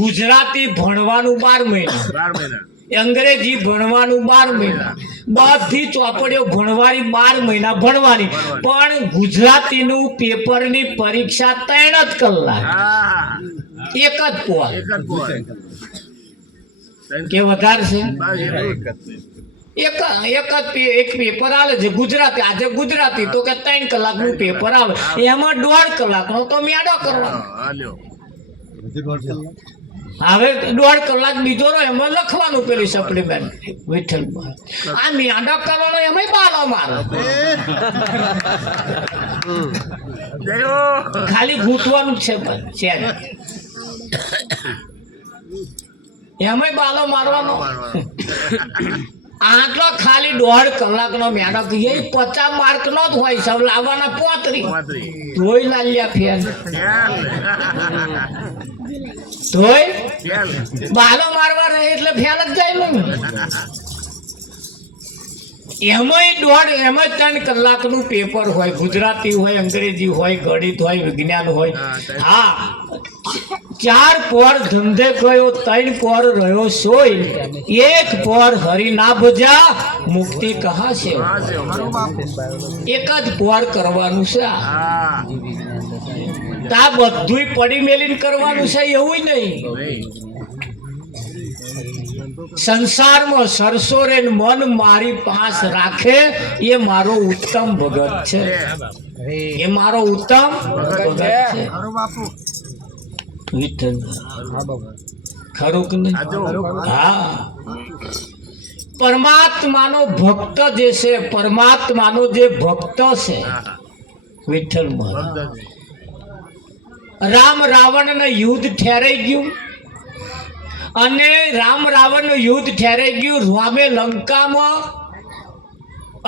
ગુજરાતી ભણવાનું 12 મહિના, અંગ્રેજી ભણવાનું 12 મહિના, બધી ચોપડીઓ ભણવાની 12 મહિના ભણવાની, પણ ગુજરાતીનું પેપરની પરીક્ષા 3 જ કલાક, એક જ પોર કે વધારે છે? એક પેપર આવે છે ગુજરાતી, આજે ગુજરાતી તો કે 3 કલાકનું પેપર આવે, એમાં 1.5 કલાકનો તો મેડો કરવાનો. હવે 1.5 કલાક બીજો રહ્યો એમાં લખવાનું પેલું સપ્લિમેન્ટ વિઠ્ઠલમાં. આ મેડો કરવાનો એમાં બાલો મારો, ખાલી ગૂંથવાનું જ છે, એમાં બાલો મારવાનો. આટલો ખાલી 1.5 કલાકનો મેડો, એ 50 માર્કનો જ હોય, સૌ લાવવાના 35. ધોઈ લાલ્યા ફેર ધોઈ બાલો મારવા રહે એટલે ફેલ જ જાય ને. એમાં 3 કલાકનું પેપર હોય, ગુજરાતી હોય, અંગ્રેજી હોય, ગણિત હોય, વિજ્ઞાન હોય. હા, 4 પોર ધંધે ગયો, 3 પોર રહ્યો સોય, 1 પોર હરી ના ભજા મુક્તિ કહા છે. એક જ પોર કરવાનું છે. આ બધું પડી મેલીને કરવાનું છે એવું નહીં. સંસારમાં સરસો રે મન મારી પાસ રાખે એ મારો ઉત્તમ ભગત છે, એ મારો ઉત્તમ ભગત છે. વિઠ્ઠલ ખરું કે નહીં? હા, પરમાત્માનો ભક્ત જે છે, પરમાત્માનો જે ભક્ત છે વિઠ્ઠલમાં, રામ રાવણ ને યુદ્ધ ઠેરાઈ ગયું, અને રામ રાવણ નું યુદ્ધ ઠેરાઈ ગયું. રામે લંકામાં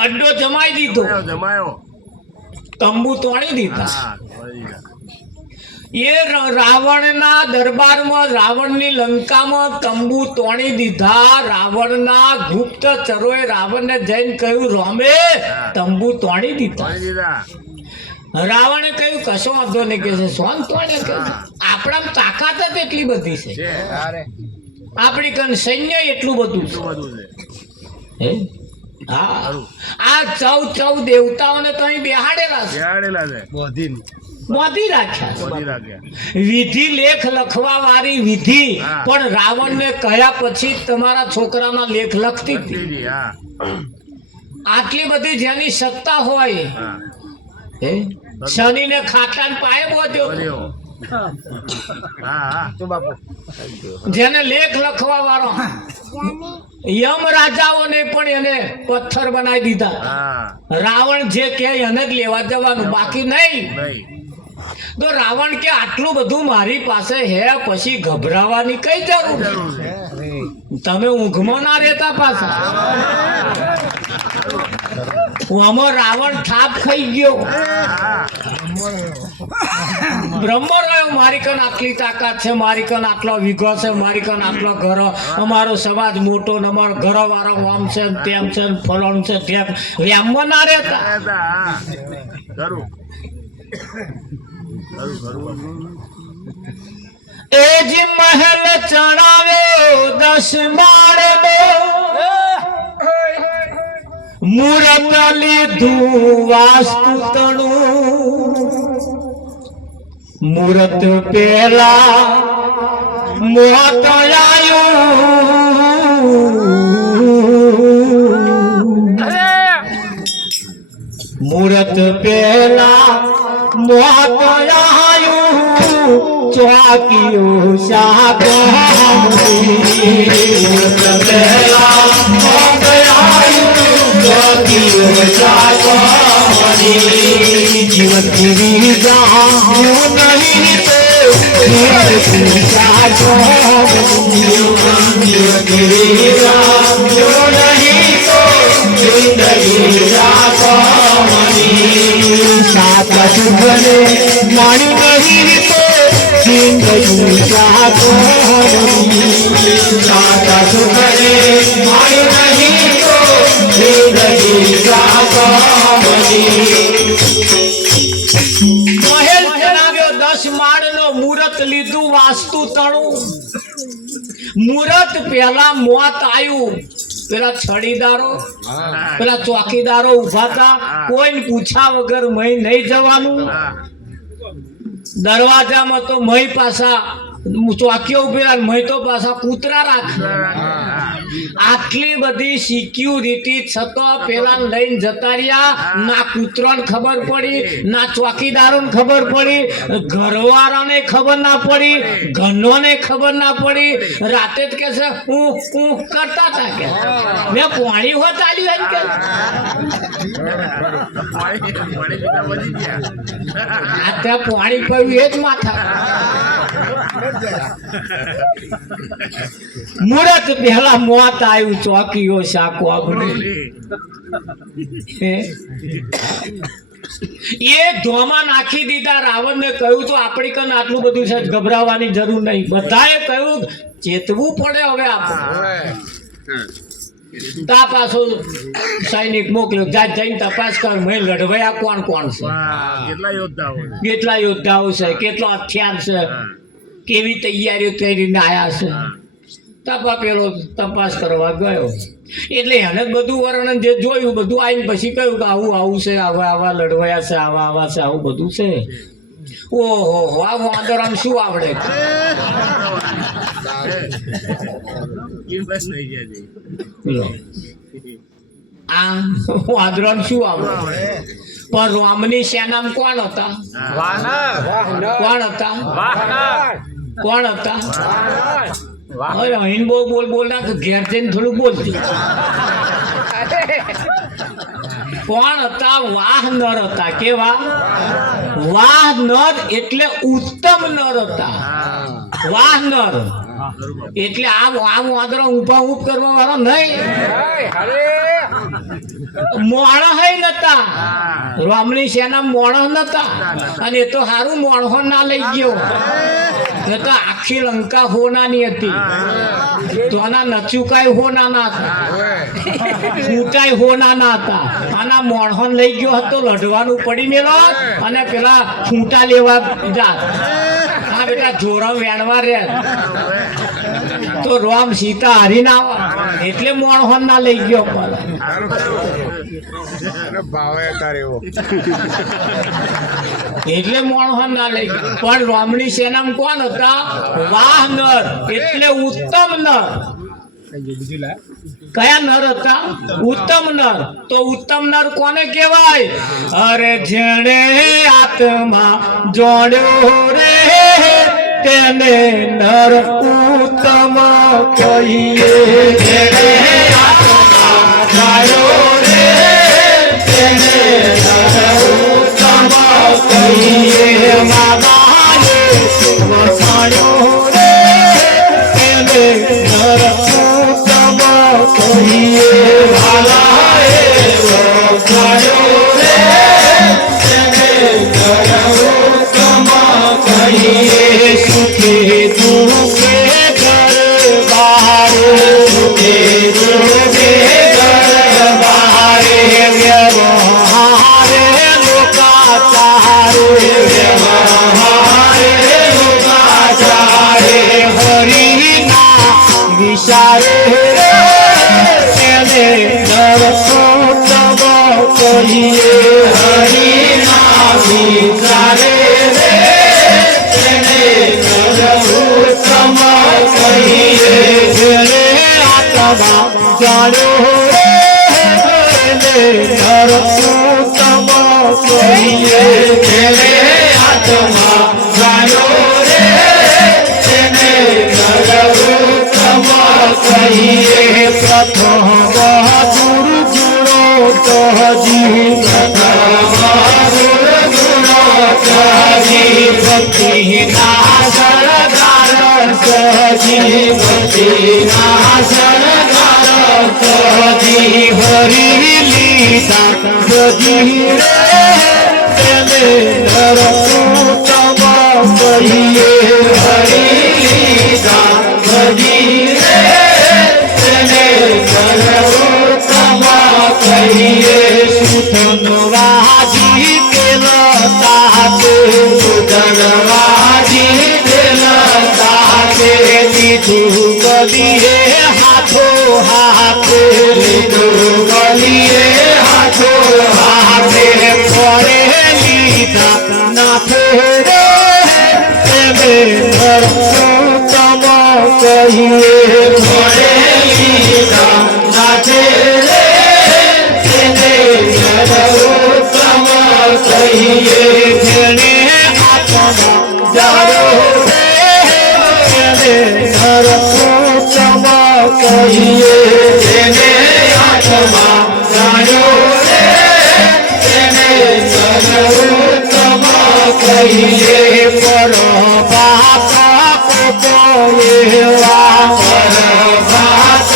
અડ્ડો જમાઈ દીધો, તંબુ તોડી દીધા. એ રાવણના દરબારમાં, રાવણની લંકામાં તંબુ તોડી દીધા. રાવણના ગુપ્તચરોએ રાવણને જઈને કહ્યું, રામે તંબુ તોડી દીધા. રાવણે કહ્યું, કશો વાંધો નહીં, કે છે સોન તોડે, કે આપણા તાકાત જ એટલી બધી છે, આપણી કન સૈન્ય એટલું બધું છે. હા, આ 14 દેવતાઓને તો અહીં બેહાડેલા છે, બોધી રાખ્યા. વિધિ લેખ લખવા વાળી વિધિ પણ રાવણને કહ્યા પછી તમારા છોકરાના લેખ લખતી હતી. આટલી બધી જેની સત્તા હોય, શનિ ને ખાટા પાયે બોધ્યો, જેને લેખ લખવા વાળો, યમ રાજાઓને પણ એને પથ્થર બનાવી દીધા. રાવણ જે કે એને જ લેવા જવાનું, બાકી નહીં. તો રાવણ કે આટલું બધું મારી પાસે હે, પછી ગભરાવાની કઈ જરૂર છે? તમે ઊંઘમાં ના રહેતા પાછા. આમાં રાવણ થાપ ખાઈ ગયો, બ્રહ્મ રહ્યો, મારી કન આટલી તાકાત છે, મારી કન આટલો વિઘો છે, મારી કન આટલો ઘર, અમારો સમાજ મોટો, અમારો ઘર વાળો આમ છે તેમ છે, ફલોણ છે તેમ, એમમાં ના રહેતા. એ જી મહેલ ચણાવ્યો 10 માળનો, મૂરત લીધું વાસ્તુ તણું, મૂરત પેલા મોત આવ્યું, મૂરત પેલા મોત આવ્યું, ચોકીઓ શાકભાજી, મૂરત પેલા મોત આવ્યું, ચોકીઓ શાકભાજી. જીવન જીવી જાઉં નહીં તો જીવન શાકભાજી, જીવન જીવી જાઉં નહીં તો જિંદગી શાકભાજી. સાતા સુગને માણી નહીં તો જિંદગી શાકભાજી, સાતા સુગને માણી નહીં તો જિંદગી શાકભાજી. મહેલ ચડાવ્યો 10 માળનો, મૂરત લીધું દીધું વાસ્તુ તણું. મુહૂર્ત પહેલા મોત આવ્યું. પેલા છડીદારો પેલા ચોકીદારો ઉભા હતા. કોઈને પૂછા વગર મય નહીં જવાનું. દરવાજામાં તો મય પાછા ચોકીઓ ઉભી મય તો પાછા કૂતરા રાખે. આટલી બધી સિક્યુરિટી છતાં પેલા લઈને જતા રહ્યા. ના કૂતરાને ખબર પડી, ના ચોકીદારોને ખબર પડી, ઘરવાળાને ખબર ના પડી, ઘરનોને ખબર ના પડી. રાતે જ કે છે હું કરતા હતા કે મેં પાણી હોત આલ્યું એમ કે ત્યાં પાણી પડ્યું એ જ માથા. મુહૂર્ત પહેલા મોત આવ્યું. ચોકીઓ શાકો એ ધોમાં નાખી દીધા. રાવણને કહ્યું તો આપણી કન આટલું બધું છે, ગભરાવાની જરૂર નહીં. બધાએ કહ્યું ચેતવું પડે હવે આપણે. તા પાછો સૈનિક મોકલ્યો, જઈને તપાસ કર મેં લડવાયા કોણ કોણ છે, કેટલા યોદ્ધાઓ છે, કેટલો હથિયાર છે, કેવી તૈયારીઓ કરીને આયા છે. તપા પેલો તપાસ કરવા ગયો એટલે એને બધું વર્ણન જે જોયું બધું આવીને પછી કહ્યું કે આવું આવું છે, આવા આવા લડવાયા છે, આવા આવા છે, આવું બધું છે. ઓહો આ વાંદરામ શું આવડે. આ વાંદરામ શું આવડે. પણ રામની સેનામાં કોણ હતા? કોણ હતા? કોણ હતા? અરે અહીં બોલ બોલ ના ઘેર જઈને થોડું બોલતી. કોણ હતા? વાહ નર હતા. કેવા? વાહ નર એટલે ઉત્તમ નર હતા. વાહ નર એટલે આ વાંદરો ઊભા ઊભ કરવા વાળો નહીં. મોણ નતા. રામની સેના મોણ નતા. અને એ તો સારું મોણહો ના લઈ ગયો. તો આખી લંકા હોનાની હતી. તો આના નચુકાય હોનાના હતા, ફૂટાય હોનાના હતા. આના મોણહોન લઈ ગયો હતો, લડવાનું પડી મેલો અને પેલા ફૂટા લેવા જાત. હા બેટા જોરમ વેણવા રે તો રામ સીતા હારી ના આવે એટલે મોણહોન ના લઈ ગયો. એટલે મોણહોન ના લઈ ગયો. પણ રામની સેનામાં કોણ હતા? વાહ નર એટલે ઉત્તમ નર. કયા નર હતા? ઉત્તમ નર. તો ઉત્તમ નર કોને કહેવાય? અરે જેણે આત્મા જોડ્યો રે તેને નર ઉત્તમ કહીએ. જેણે આત્મા જોડ્યો રે તેને નર ઉત્તમ કહીએ. મામાએ વસાણ્યો રે તેને નર ઉત્તમ કહીએ. વાલાએ વસાણ્યો રે તેને નર ઉત્તમ કહીએ. સુખે દુઃખે ઘર બહાર, સુખે દુઃખે ઘર બહાર, વ્યવહારે લોકાચારે, વ્યવહારે લોકાચારે, હરિના વિચારે તેને નર ઉત્તમ કહીએ. હરિના વિચારે તેને નર ઉત્તમ કહીએ. જેને આત્મા જાણ્યો તેને નર ઉત્તમ કહીએ. જેને આત્મા જાણ્યો રે તેને નર ઉત્તમ કહીએ. પ્રથમ દુર્ગુણો તહજી, પ્રથમ દુર્ગુણો તહજી, ભક્તિ ના સરદાર તહજી, ભક્તિ ના સરદાર તહજી, હરી લીધા બધી રે તેને નર ઉત્તમ કહીએ. હરી લીધા બધી રે તેને નર ઉત્તમ કહીએ. સુધનવાજી તેલ તાતે, સુધનવાજી તેલ લીધું ગલીએ હાથો હાથે લીધું ગલીએ હાથો હાથે ફરે લીધા નાથે રે તમે તમ કહીએ ફરે લીધા નાથે રે તેને તમ કહીએ જેને આત્મા જાડો રે તેને તમ કહીએ જેને આત્મા જાડો રે તેને તમ કહીએ પર બાપ એવા પર બાપ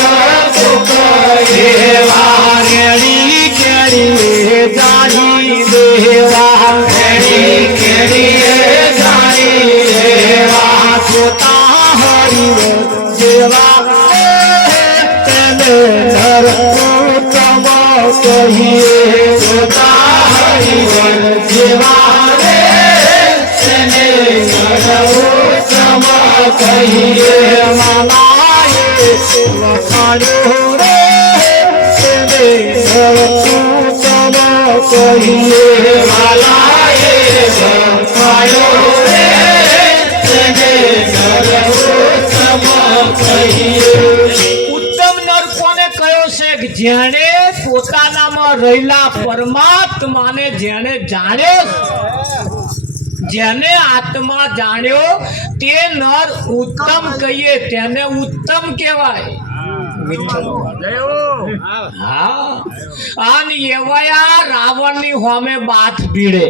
એવા કેળી કેળી જાણી દેવા કેળી કેળી જાણી દેવા જોતા હરિવ જેવા તેને તમ કહીએ જોતા હરિવ જેવા રે તેને તમ કહીએ મનાએ વખાણ્યો રે તેને તમ કહીએ મનાએ વખાણ્યો રે તેને તમ કહીએ ઉત્તમ નર કોને કયો છે કે જેણે પોતાનામાં રહેલા પરમાત્માને જેણે જાણ્યો જેને આત્મા જાણ્યો તે નર ઉત્તમ કહીએ તેને ઉત્તમ કહેવાય હા અને એવાયા રાવણની સામે બાથ ભીડે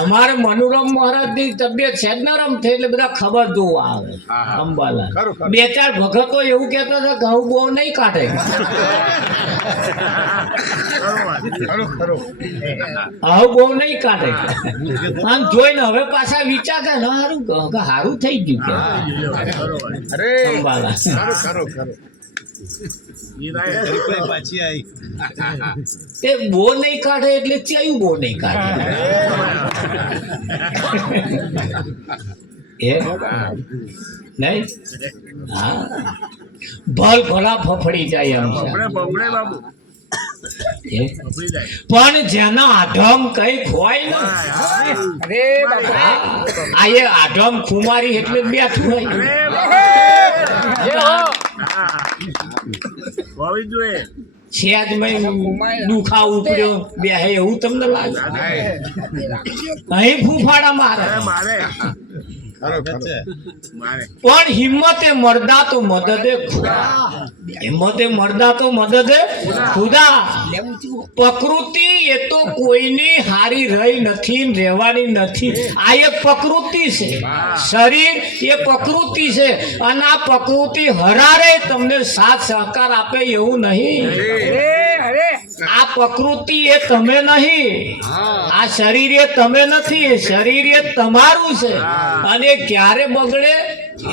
અમારે મનોરમ મહારાજ ની તબિયત છે નરમ થઈ એટલે બધા ખબર જોવા આવે અંબાલા બે ચાર ભગતો એવું કહેતા હતા ઘઉં બહુ નહીં કાઢે આવું બહુ નહીં કાઢે આમ જોઈને હવે પાછા વિચાર કે સારું થઈ ગયું કે અંબાલા તે બો નહીં કાઢે એટલે ચયું બો નહીં કાઢે નહીં હા ભલ ભલા ફફડી જાય એમ છે પણ જેના આઢમ કઈક હોય ને આ એ આઢમ ખુમારી એટલે બેઠું હોય સેજ દુખા ઉપડ્યો બે એવું તમને લાગે અહીં ફૂફાડા મારે પણ હિંમતે મરદા તો મદદે ખુદા હિંમતે મરદા તો મદદે ખુદા પ્રકૃતિ એ તો કોઈની હારી રહી નથી રહેવાની નથી આ એક પ્રકૃતિ છે શરીર એ પ્રકૃતિ છે અને આ પ્રકૃતિ હરારે તમને સાથ સહકાર આપે એવું નહીં આ પ્રકૃતિ એ તમે નહીં આ શરીર એ તમે નથી શરીર એ તમારું છે અને ક્યારે બગડે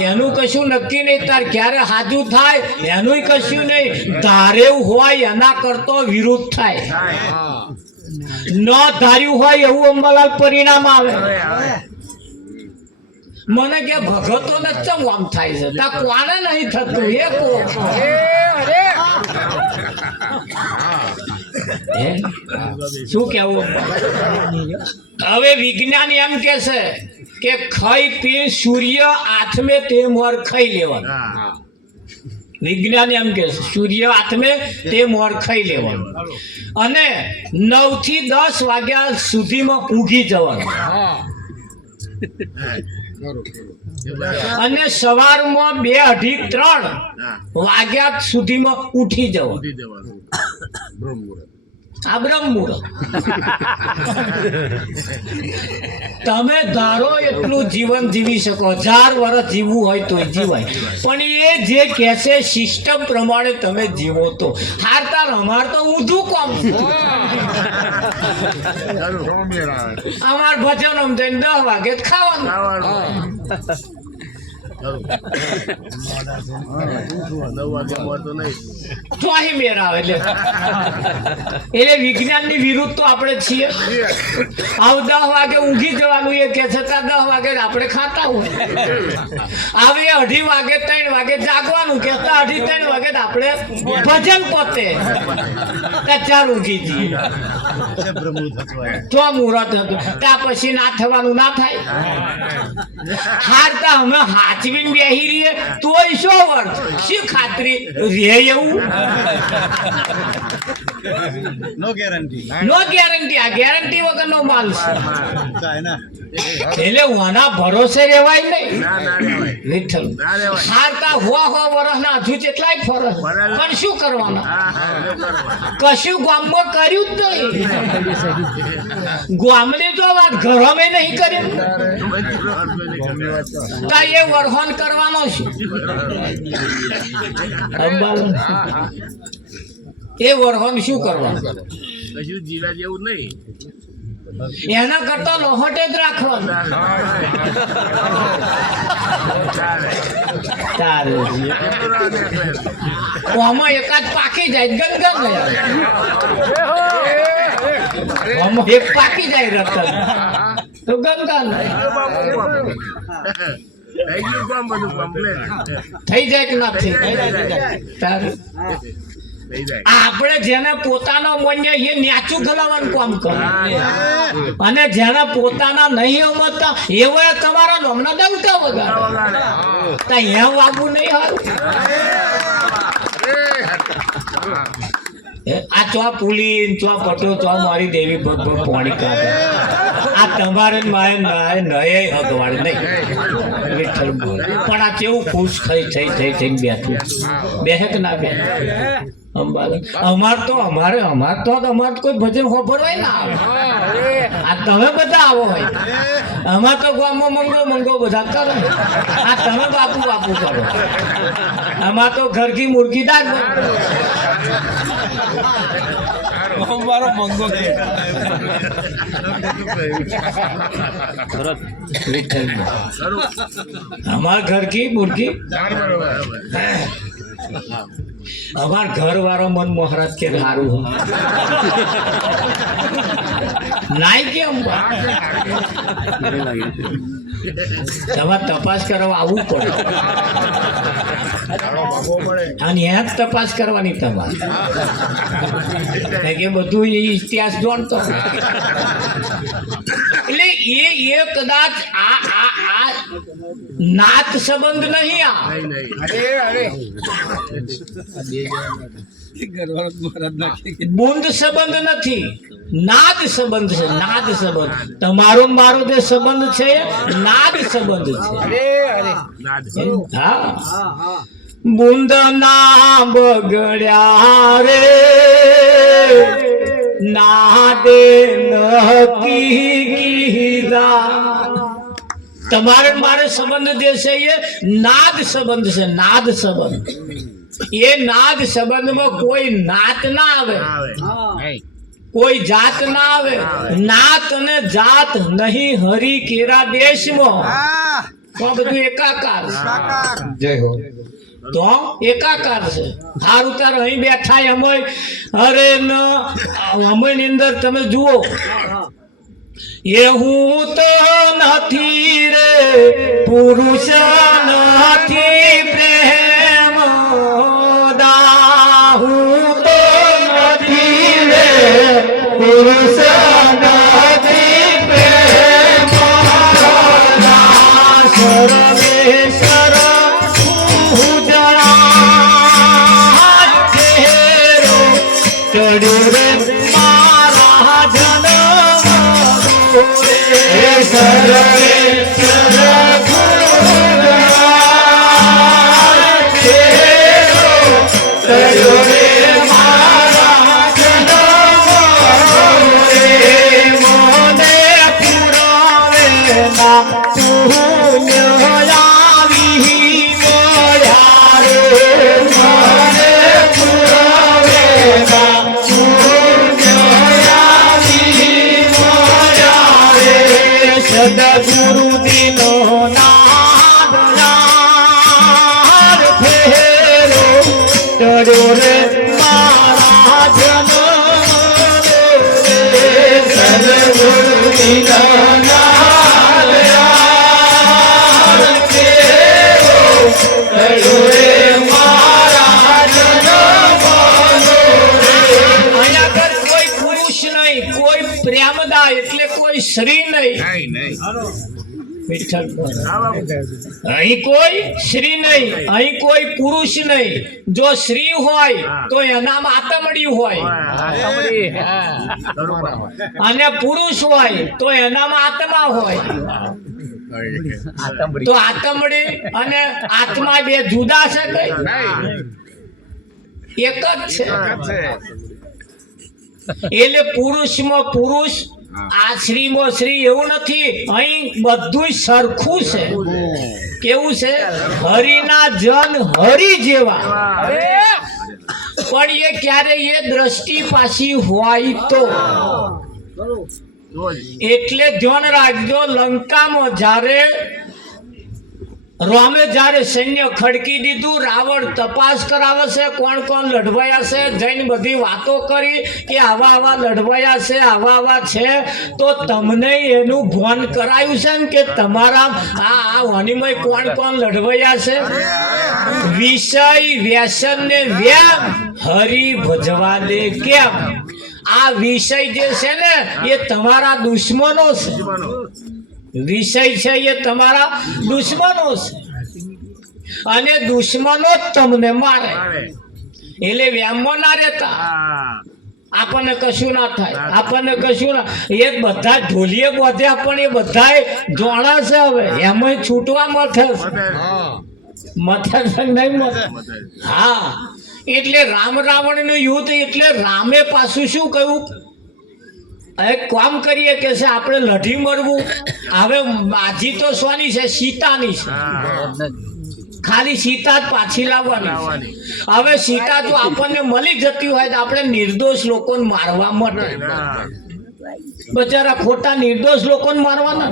એનું કશું નક્કી નહીં તાર ક્યારે હાજુ થાય એનું કશું નહીં ધારેવ હોય એના કરતો વિરુદ્ધ થાય ન ધાર્યું હોય એવું અંબાલાલ પરિણામ આવે મને કે ભગતો ને ચમ આમ થાય છે તા કોને નહીં થતું એ શું કેવું હવે વિજ્ઞાન એમ કે છે કે ખાઈ પી સૂર્ય આથમે તે મોર ખાઈ લેવાનું વિજ્ઞાન એમ કે સૂર્ય આથમે તે મોર ખાઈ લેવાનું અને 9 થી 10 વાગ્યા સુધીમાં ઊંઘી જવાનું અને સવારમાં 2, 2:30, 3 વાગ્યા સુધીમાં ઉઠી જવાનું આ બ્રહ્મ મુહૂર્ત તમે ધારો એટલું જીવન જીવી શકો 1000 વર્ષ જીવવું હોય તો જીવાય પણ એ જે કહેશે સિસ્ટમ પ્રમાણે તમે જીવો તો હારતા અમાર તો ઊંધું કામ અમાર ભજન આમ જઈને 10 વાગે ખાવાનું ચોહી મેર આવે એટલે વિજ્ઞાનની વિરુદ્ધ તો આપણે છીએ. આવ 10 વાગે ઊંઘી જવાનું એ કે છતાં 10 વાગે આપણે ખાતા હોય. આવે 2:30 વાગે 3 વાગે જાગવાનું કે 2:30 3 વાગે આપણે ભજન પોતે ચાર ઊંઘી જઈએ. તો મુહૂર્ત હતું ત્યાં પછી ના થવાનું ના થાય. હારતા અમે હાચવીને બેહી રહીએ તોય શો વર્થ શી ખાતરી રે એવું નો ગેરંટી. આ ગેરંટી વગરનો માલ છે. એટલે વાના ભરોસે રેવાય નહીં. વિઠ્ઠલ હારતા હો વર્ષના હજુ કેટલાય ફરક પણ શું કરવાના? કશું ગામમાં કર્યું જ નહીં. ગામની તો વાત ઘરોમાં નહીં કર્યું. એ વરહોન કરવાનો છે. એ વરહોન શું કરવાનું? કશું જીરા જેવું નહીં. એના કરતા લોહટે જ રાખવાનું. આમાં એકાદ પાકી જાય ગંગા આમાં એક પાકી જાય રતન તો ગંગા થઈ જાય કે ના થઈ તારું. આપણે જેને પોતાનો મન્ય એ ન્યાચું ગલાવાનું કામ કરે અને જેને પોતાના નહીં સમજતા એવા તમારા હમણાં ડંકા વગાડે. ત્યાં વાગવું નહીં હારું. આ ચો પુલી ચો પટો ચો મારી દેવી ભગભગ પાણી કાઢે. આ તમારે મારે નય હગવાડ નહીં. પણ આ કેવું ખુશ થઈ બેઠું બેહે કે ના બે અમાર તો કોઈ ભજન ખબરવાય ના આવે. આ તમે બધા આવો હોય. અમાર તો ગામમાં મંગો બધા કરે. આ તમે બાપુ કરો. અમાર તો ઘર કી મુર્ગી દાગ મારો મંગો અમાર ઘર કી મુર્ગી. અમાર ઘર વાળો મન મહારાજ કે સારું નાઈ કેમ તમારે તપાસ કરવા આવવું પડે. અને એમ તપાસ કરવાની તમારે કે બધું ઇતિહાસ જાણતો એટલે એ કદાચ આ નાત સંબંધ નહીં. બુંદ સંબંધ નથી, નાદ સંબંધ છે. નાદ સંબંધ તમારો મારો જે સંબંધ છે નાદ સંબંધ છે. હા બુંદ ના બગડ્યા રે નાદે નકી કીધા. તમારે મારે સંબંધ જે છે એ નાદ સંબંધ છે. નાદ સંબંધ એ નાદ સંબંધમાં કોઈ નાત ના આવે, કોઈ જાત ના આવે. નાત અને જાત નહીં હરી કેરા દેશમાં તો બધું એકાકાર છે. તો એકાકાર છે. હારું તાર અહીં બેઠા અમે અરે અમે ની અંદર તમે જુઓ એ હું તો નથી રે પુરુષ નથી પ્રેમ દા. હું તો નથી રે પુરુષ નથી પ્રેમ દા. સર્વેશ્વર હું જણા ચહેરો ચડ્યો રે મારા જન્મ અહીંયા આગળ કોઈ પુરુષ નહીં, કોઈ પ્રેમદા એટલે કોઈ શ્રી નહીં. નહીં નહીં વિઠ્ઠલ અહીં કોઈ શ્રી નહીં, અહીં કોઈ પુરુષ નહીં. જો શ્રી હોય તો એનામાં આતમડી હોય, અને પુરુષ હોય તો એનામાં આત્મા હોય. તો આતમડી અને આત્મા બે જુદા છે કઈ? એક જ છે. એટલે પુરુષમાં પુરુષ, આ શ્રીમાં શ્રી એવું નથી. અહીં બધું સરખું છે. કેવું છે? હરિના જન હરિ જેવા. પણ એ ક્યારે એ દ્રષ્ટિ પાછી હોય તો. એટલે ધ્યાન રાખજો, લંકામાં જ્યારે રામે જ્યારે સૈન્ય ખડકી દીધું, રાવણ તપાસ કરાવે છે કોણ કોણ લડવાયા છે. જઈને બધી વાતો કરી કે આવા આવા લડવાયા છે, આવા આવા છે. તો તમને એનું ભાન કરાયું છે ને કે તમારા આ વાણીમાં કોણ કોણ લડવાયા છે. વિષય વ્યસન ને વ્યમ હરિ ભજવા દે કેમ. આ વિષય જે છે ને એ તમારા દુશ્મનો છે. વિષય છે એ તમારા દુશ્મનો છે, અને દુશ્મનો જ તમને મારે. એટલે વ્યામમાં ના રહેતા. આપણને કશું ના થાય, આપણને કશું ના. એ બધા ઢોલીએ બોધ્યા પણ એ બધા જોણા છે. હવે એમાં છૂટવા મથે મથે નહીં મથે. હા, એટલે રામ રાવણ નું યુદ્ધ. એટલે રામે પાછું શું કહ્યું? એક કામ કરીએ કે છે આપણે લઢી મરવું. હવે બાજી તો સોની છે? સીતાની છે. ખાલી સીતા જ પાછી લાવવાની છે. હવે સીતા જો આપણને મળી જતી હોય તો આપણે નિર્દોષ લોકોને મારવા માટે, બચારા ખોટા નિર્દોષ લોકોને મારવાના.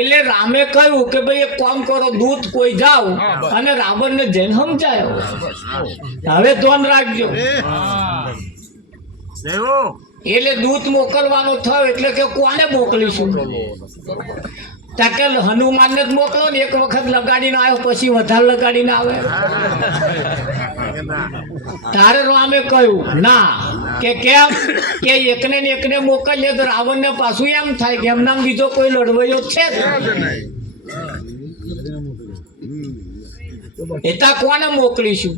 એટલે રામે કહ્યું કે ભાઈ એક કામ કરો, દૂત કોઈ જાઓ અને રાવણને જઈને સમજાયો. હવે ધ્યાન રાખજો. એટલે દૂત મોકલવાનો થયો. એટલે કે કોને મોકલીશું? તાકે હનુમાનને જ મોકલો ને. એક વખત લગાડીને આવ્યો પછી વધારે લગાડીને આવે. તારે રામે કહ્યું ના. કે કેમ? કે એકને ને એકને મોકલીએ તો રાવણને પાછું એમ થાય કે એમના બીજો કોઈ લડવૈયો છે જ નહીં. એતા કોને મોકલીશું?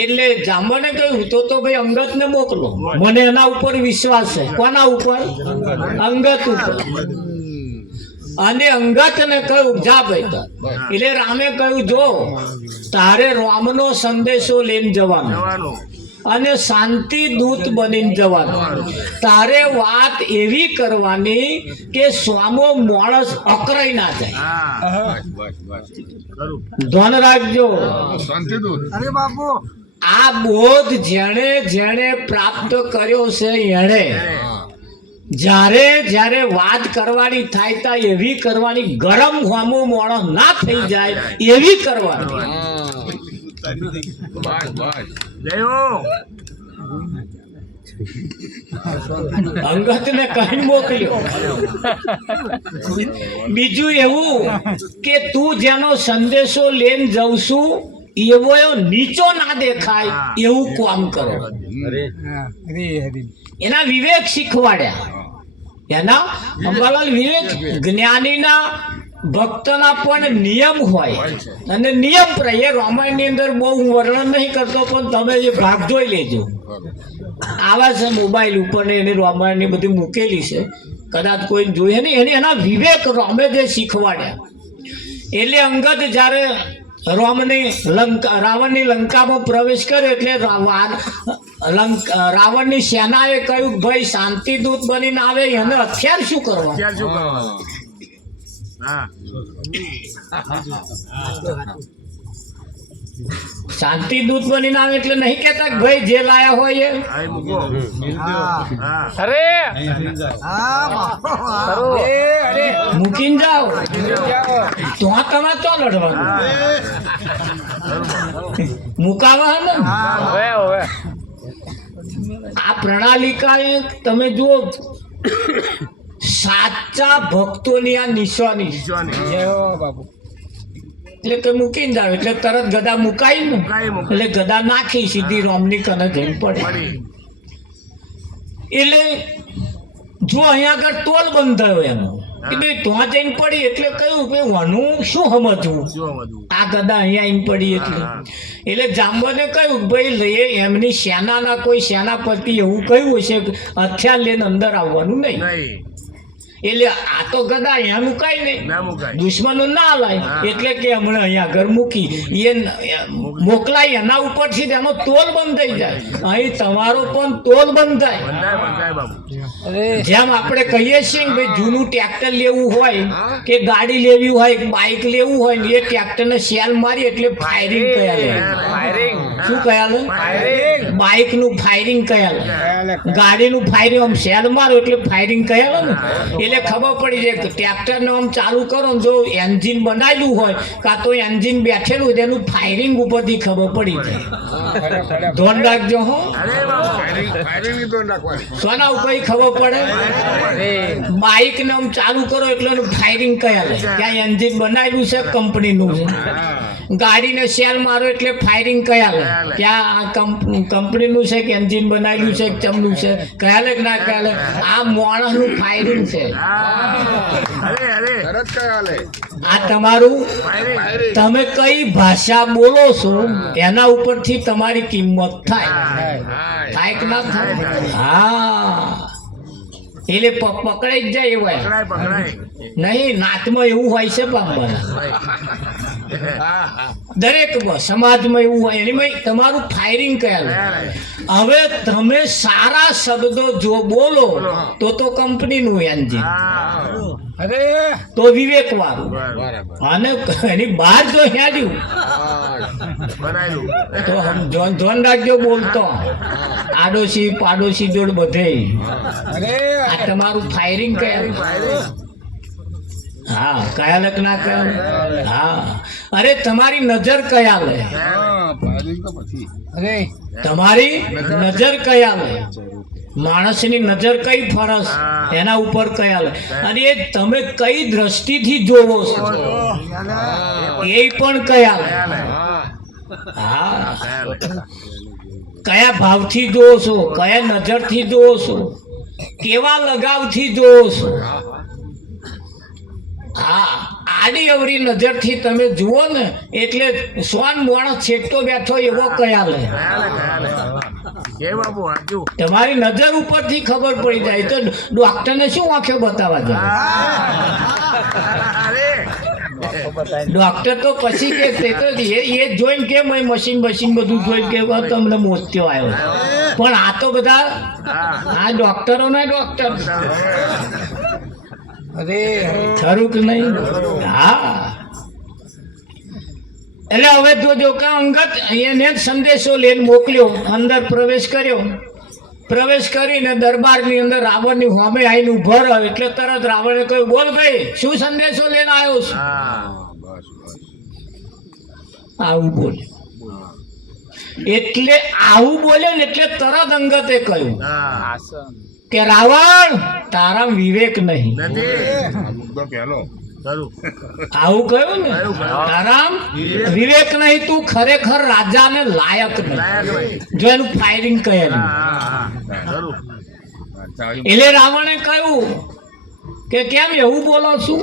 એટલે જાંબને કહ્યું તો ભાઈ અંગતને મોકલો, મને એના ઉપર વિશ્વાસ છે. કોના ઉપર? અંગત ઉપર. અને અંગતને કહ્યું જા ભાઈ. એટલે રામે કહ્યું જો તારે રામનો સંદેશો લઈને જવાનો અને શાંતિ દૂત બનીને જવાનો. તારે વાત એવી કરવાની કે સ્વામો માણસ અકરાઈ ના જાય. ધ્યાન રાખજો. આ બોધ જેણે જેણે પ્રાપ્ત કર્યો છે એણે જ્યારે જ્યારે વાત કરવાની થાય તા એવી કરવાની, ગરમ હોમો મોણો ના થઈ જાય એવી કરવાની. અંગતને કઈ મોકલ્યો. બીજું એવું કે તું જેનો સંદેશો લઈને જઉં છું એવો નીચો ના દેખાય એવું કામ કરો. એના વિવેક શીખવાડ્યા. એના અંબાલાલ વિવેક. જ્ઞાનીના ભક્તના પણ નિયમ હોય, અને નિયમ એ રામાયણની અંદર બહુ હું વર્ણન નહીં કરતો, પણ તમે એ ભાગ જોઈ લેજો. આવા છે મોબાઈલ ઉપર ને એની રામાયણની બધી મૂકેલી છે, કદાચ કોઈ જોઈએ નહીં. એને એના વિવેક રામે જે શીખવાડ્યા. એટલે અંગત જ્યારે રાવણની લંકામાં પ્રવેશ કર્યો એટલે રાવણની સેનાએ કહ્યું ભાઈ શાંતિ દૂત બનીને આવે એને હથિયાર શું કરવા? શાંતિ દૂત બનીને આવે એટલે નહીં કેતા કે ભાઈ જે લાયા હોય એ મૂકીને જાઓ. તો તમે તો લડવાનું મુકાવા ને. આ પ્રણાલિકા તમે જુઓ, સાચા ભક્તોની આ નિશાની છે. ઈશ્વરની. જય હો બાપુ. એટલે કે મૂકીને જાવ એટલે તરત ગદા મુકાય ને મુકાય, મુકાય. એટલે ગદા નાખી સીધી રોમની કને જઈને પડે. પડી. એટલે જો અહીંયા આગળ તોલ બંધાયો એનો કે ભાઈ ત્યાં જઈને પડી એટલે કહ્યું કે વાનું શું સમજવું શું બધું? આ ગદા અહીંયા આવીને પડી એટલે જાંબવાને કહ્યું કે ભાઈ એમની સેનાના કોઈ સેનાપતિ એવું કહ્યું હશે કે હથિયાર લઈને અંદર આવવાનું નહીં. નહીં. એટલે આ તો ગદા અહીંયા મુકાય નહીં, ના મુકાય. દુશ્મનો ના લાય હા. એટલે કે હમણાં અહીંયા આગળ મૂકી એ મોકલાય એના ઉપરથી જ એનો તોલ બંધાઈ જાય. અહીં તમારો પણ તોલ બંધાય. બંધાય, બંધાય બાપુ. અરે જેમ આપણે કહીએ છીએ કે ભાઈ જૂનું ટ્રેક્ટર લેવું હોય કે ગાડી લેવી હોય કે બાઇક લેવું હોય ને એ ટ્રેક્ટરને સેલ મારી એટલે ફાયરિંગ કયા લે. ફાયરિંગ. શું કયા લે? ફાયરિંગ. બાઇકનું ફાયરિંગ કયા લે, ગાડીનું ફાયરિંગ આમ સેલ મારો એટલે ફાયરિંગ કયા લે ને. એટલે ખબર પડી જાય કે ટ્રેક્ટરને આમ ચાલુ કરો ને જો એન્જિન બનાવેલું હોય કાં તો એન્જિન બેઠેલું હોય તેનું ફાયરિંગ ઉપરથી ખબર પડી જાય. ધ્યાન રાખજો હો. અરે બાપુ. સોના ઉપર ખબર પડે બાઇક ને આમ ચાલુ કરો એટલે એનું ફાયરિંગ કયા લે, ત્યાં એન્જિન બનાવેલું છે કંપનીનું છે. ગાડીને સેલ મારો એટલે ફાયરિંગ કયા લે, ત્યાં આ કંપનીનું છે કે એન્જિન બનાવેલું છે કે ચમનું છે, કયા લે કે ના કયા લે. આ માણસનું ફાયરિંગ છે. હા. અરે અરે. આ તમારું ફાયરિંગ. તમે કઈ ભાષા બોલો છો એના ઉપરથી તમારી કિંમત થાય. થાય કે ના થાય? હા. એટલે પકડાઈ જ જાય એવું પકડાય, પકડાય. નહીં. નાતમાં એવું હોય છે બાંબાના દરેક સમાજમાં એવું હોય. એની તમારું ફાયરિંગ કયા. હવે તમે સારા શબ્દો જો બોલો તો કંપનીનું એન્જિન, હા. અરે તો વિવેક વાળું. અને એની બહાર જો હેડ્યું બનાવેલું. તો ધ્યાન રાખજો બોલતો. આડોશી પાડોશી જોડ બધે અરે આ તમારું ફાયરિંગ કયા. ફાયરિંગ. હા કયા લક ના કયા. હા. અરે તમારી નજર કયા લે, અરે તમારી નજર કયા લે. માણસની નજર કઈ ફરસ એના ઉપર કયા લે. અને એ તમે કઈ દ્રષ્ટિથી જોવો છો એ પણ કયા લે. હા. કયા ભાવથી જોવો છો, કયા નજરથી જોવો છો, કેવા લગાવથી જોવો છો. હા. આડી અવળી નજરથી તમે જુઓ ને એટલે સ્વાન માણસ છેકતો બેઠો એવો કયા લે. કે બાપુ હાચું. તમારી નજર ઉપરથી ખબર પડી જાય. તો ડોક્ટરને શું આંખે બતાવવા જાય? અરે. ડોક્ટર તો પછી કે તે તો એ જોઈને કે મશીન બધું જોઈને કે તમને મોત્યો આવ્યો. પણ આ તો બધા આ ડોક્ટરો ના ડોક્ટર અરે ખરું કે નહીં? હા. એટલે હવે તો જો કે અંગત એને જ સંદેશો લઈને મોકલ્યો, અંદર પ્રવેશ કરીને દરબારની અંદર રાવણની સામે આવીને ઉભો રહ્યો. એટલે તરત રાવણે કહ્યું બોલ ભાઈ શું સંદેશો લઈને આવ્યો છું. આવું બોલ્યો. એટલે આવું બોલ્યો ને એટલે તરત અંગતે કહ્યું કે રાવણ તારા વિવેક નહીં. આવું કહ્યું ને, તારા વિવેક નહીં, તું ખરેખર રાજાને લાયક નહીં. જો એનું ફાયરિંગ કહેલું. એટલે રાવણે કહ્યું કે કેમ એવું બોલો છું,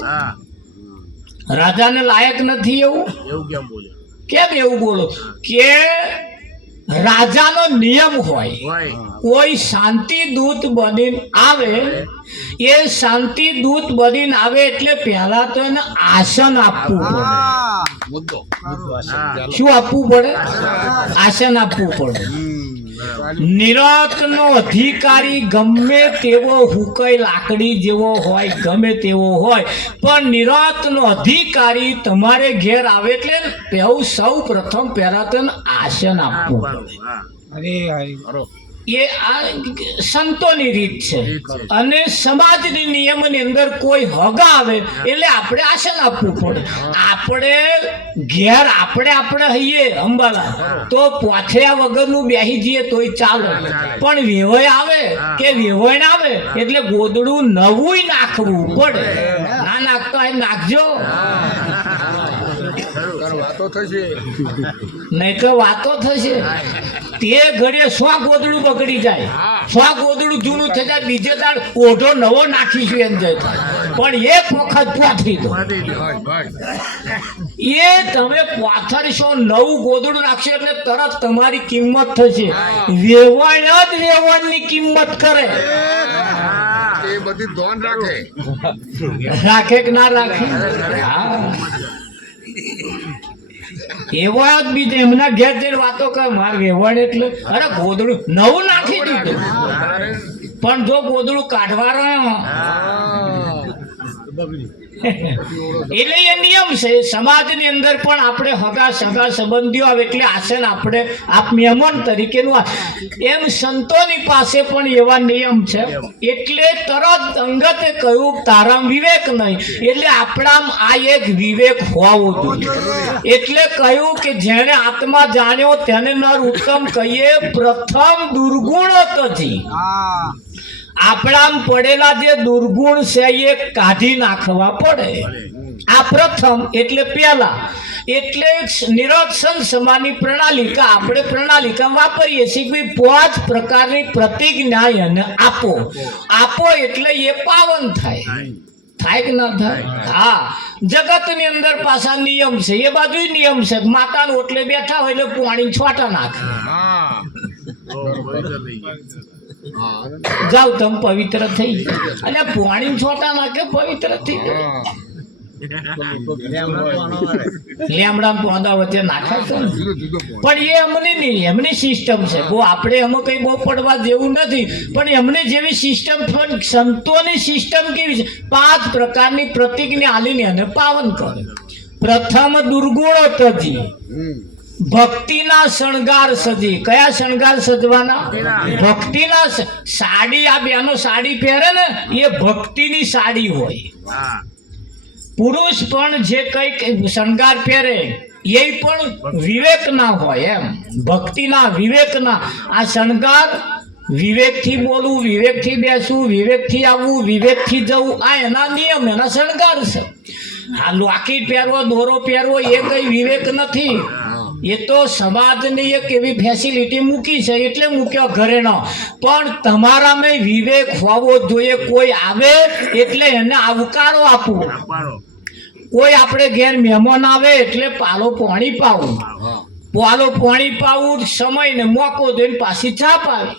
રાજાને લાયક નથી એવું કેમ એવું બોલો. કે રાજાનો નિયમ હોય કોઈ શાંતિ દૂત બનીને આવે, એ શાંતિ દૂત બનીને આવે એટલે પહેલા તો એને આસન આપવું પડે. શું આપવું પડે? આસન આપવું પડે. નિરાતનો અધિકારી ગમે તેવો હુકઈ લાકડી જેવો હોય, ગમે તેવો હોય, પણ નિરાતનો અધિકારી તમારે ઘેર આવે એટલે સૌ પ્રથમ પહેલા તો આસન આપવું પડે. અરે એ આ સંતોની રીત છે અને સમાજની નિયમની અંદર કોઈ હગ આવે એટલે આપણે આસન આપવું પડે. આપણે ઘેર આપણે હઈએ અંબાલા તો પોથ્યા વગરનું બેસી જઈએ તોય ચાલે, પણ વેવાય આવે કે વેવાય ના આવે એટલે ગોદડું નવું નાખવું પડે. ના નાખતો હોય નાખજો, વાતો થશે. નહીં તો વાતો થશે. તે ઘડીએ સો ગોદડું બગડી જાય, સો ગોદડું જૂનું થઈ જાય, બીજે દાડ ઓઢો નવો નાખીશું એમ જાય. પણ એક વખત પોથરી દો, એ તમે પાથરશો નવું ગોદડું નાખશો એટલે તરત તમારી કિંમત થશે. વેવાણ જ વેવાણની કિંમત કરે. એ બધી ધોન રાખે. રાખે કે ના રાખે? હા, એવા જ બીજે એમના ઘેર જઈને વાતો કરે માર વેવાણ એટલે અરે ગોદડું નવું નાખી દીધું, પણ જો ગોદડું કાઢવા રહ્યો એટલે એ નિયમ છે. સમાજની અંદર પણ આપણે હગા સગા સંબંધીઓ આવે એટલે આસન આપણે આપ મહેમાન તરીકેનું એમ સંતોની પાસે પણ એવા નિયમ છે. એટલે તરત અંગતે કહ્યું તારામ વિવેક નહીં, એટલે આપણામાં આ એક વિવેક હોવો જોઈએ. એટલે કહ્યું કે જેને આત્મા જાણ્યો તેને નર ઉત્તમ કહીએ, પ્રથમ દુર્ગુણ તથી. આપણામાં પડેલા જે દુર્ગુણ છે એ કાઢી નાખવા પડે. આ પ્રથમ એટલે પહેલા, એટલે નિરક્ષણ સમાની પ્રણાલિકા આપણે પ્રણાલિકા વાપરીએ છીએ કે 5 પ્રકારની પ્રતિજ્ઞા એને આપો. આપો એટલે એ પાવન થાય. થાય કે ના થાય? હા, જગતની અંદર પાછા નિયમ છે, એ બાજુ નિયમ છે. માતાનો ઓટલે બેઠા હોય એટલે પાણી છોટા નાખે. જાવ તમે પવિત્ર થઈ ગયા, અને પાણી છોટા નાખે પવિત્ર થઈ ગયા. લેમડા પોંદા વચ્ચે નાખે છે ને. પણ એ એમની નહીં, એમની સિસ્ટમ છે. બહુ આપણે એમાં કઈ બહુ પડવા જેવું નથી, પણ એમની જેવી સિસ્ટમ. પણ સંતોની સિસ્ટમ કેવી છે? 5 પ્રકારની પ્રતિજ્ઞા આલીને એને પાવન કરે. પ્રથમ દુર્ગુણો તજી, ભક્તિના શણગાર સજી. કયા શણગાર સજવાના? ભક્તિના. સાડી આ બેનો સાડી પહેરે ને એ ભક્તિની સાડી હોય. પુરુષ પણ જે કઈક શણગાર પહેરે એ પણ વિવેકના હોય. એમ ભક્તિના વિવેકના આ શણગાર. વિવેકથી બોલવું, વિવેકથી બેસવું, વિવેકથી આવવું, વિવેકથી જવું, આ એના નિયમ, એના શણગાર છે. આ લોકેટ પહેરવો, દોરો પહેરવો એ કઈ વિવેક નથી. એ તો સમાજની એક એવી ફેસિલિટી મૂકી છે એટલે મૂક્યો ઘરેનો. પણ તમારામાં વિવેક હોવો જોઈએ. કોઈ આવે એટલે એને આવકારો આપવો. કોઈ આપણે ઘેર મહેમાન આવે એટલે પાલો પાણી પાવું, પાલો પાણી પાવું, સમય ને મોકો દઈને પાછી ચા પાવી.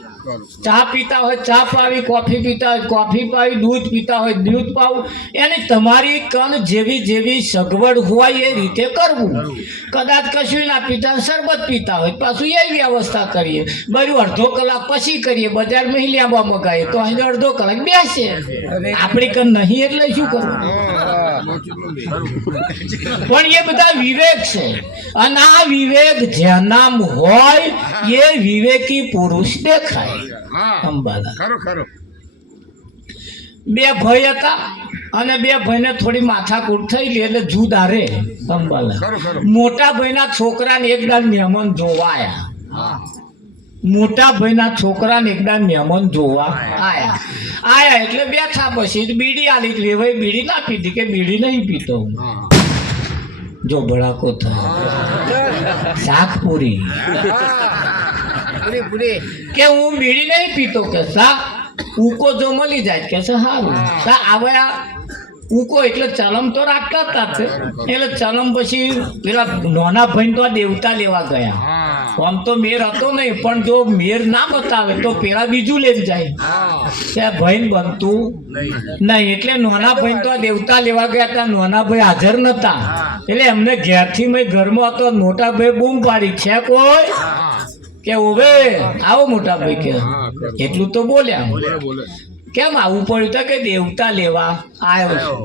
ચા પીતા હોય ચા પાવી, કોફી પીતા હોય કોફી પાવી, દૂધ પીતા હોય દૂધ પાવું. એની તમારી કણ જેવી જેવી સગવડ હોય એ રીતે કરવું. કદાચ કશું ના પીતા શરબત પીતા હોય પાછું એ વ્યવસ્થા કરીએ. બધું અડધો કલાક પછી કરીએ. બજારમાં હિલિયાબા મગાવીએ તો અહીં અડધો કલાક બેસે. આપણી કણ નહીં એટલે શું કરવું? પણ એ બધા વિવેક છે. અને આ વિવેક જેનામ હોય એ વિવેકી પુરુષ દેખાય. અંબાલા બે ભાઈ હતા અને બે ભાઈને થોડી માથાકૂટ થયેલી એટલે જુદા રે. અંબાલા મોટા ભાઈના છોકરાને એકદમ મહેમાન જોવા આયા. મોટા ભાઈના છોકરાને એકદમ મહેમાન જોવા આયા એટલે બેઠા. પછી બીડી આલી લેવાય, બીડી ના પીધી કે બીડી નહીં પીતો. જો ભડાકો થાય શાક પૂરી કે હું બીડી નહીં પીતો કે સા ઉકો જો મળી જાય કે સારું સા આવે. ઉકો એટલે ચલમ તો રાખતા હતા એટલે ચલમ પછી પેલા નાના ભાઈ તો દેવતા લેવા ગયા. આમ તો મેર હતો નહીં, પણ જો મેર ના બતાવે તો પેલા બીજું લઈને જાય. ત્યાં ભાઈ બનતું નહીં એટલે નાના ભાઈ તો દેવતા લેવા ગયા હતા. નાના ભાઈ હાજર નતા એટલે એમને ઘેરથી મેં ઘરમાં હતો. મોટા ભાઈ બૂમ પાડી છે કોઈ કે ઓવે આવો મોટા ભાઈ કે એટલું તો બોલ્યા. કેમ આવું પડ્યું તો કે દેવતા લેવા આવ્યો છું.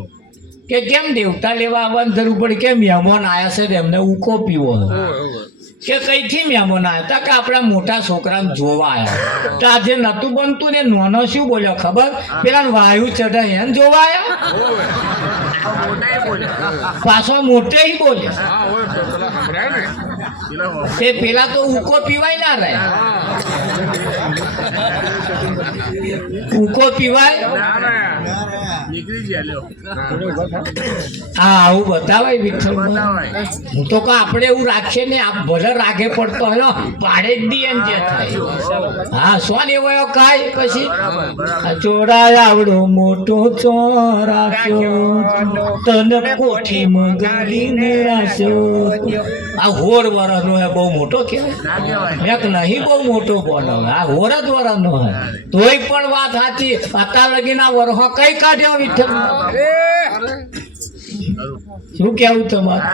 કે કેમ દેવતા લેવા આવવાની જરૂર પડી? કે મહેમાન આવ્યા છે એમને ઉકો પીવો. કે કઈથી મહેમાન આવ્યા તા કે આપણા મોટા છોકરાને જોવા આવ્યા તો આજે નતું બનતું ને નોનો શું બોલ્યો ખબર પેલા વાયુ ચઢાઈ એને જોવા આવ્યા પાછો મોટે બોલ્યો હા હોય પેલા સંભળાય ને તે પેલા તો ઉકો પીવાય ના રહે ઉકો પીવાય હા આવું બતાવાય વિઠ્ઠલ હું તો કહું આપણે એવું રાખીએ ને આ ભલે રાગે પડતો હોય પાડે જ દઈએ ને જે થાય હા સોન એવો કાય પછી ચોરાય આવડો મોટો ચોરાશો તને કોઠી મગરીને રાખ્યો આ હોર વરસનો હે બહુ મોટો કહેવાય મેં નહીં બહુ મોટો બોલો આ હોર જ વરસનો હે તોય પણ વાત સાચી અત્યાર લગીના વરહો કઈ કાઢ્યો વિઠ્ઠલ શું કેવું તમારે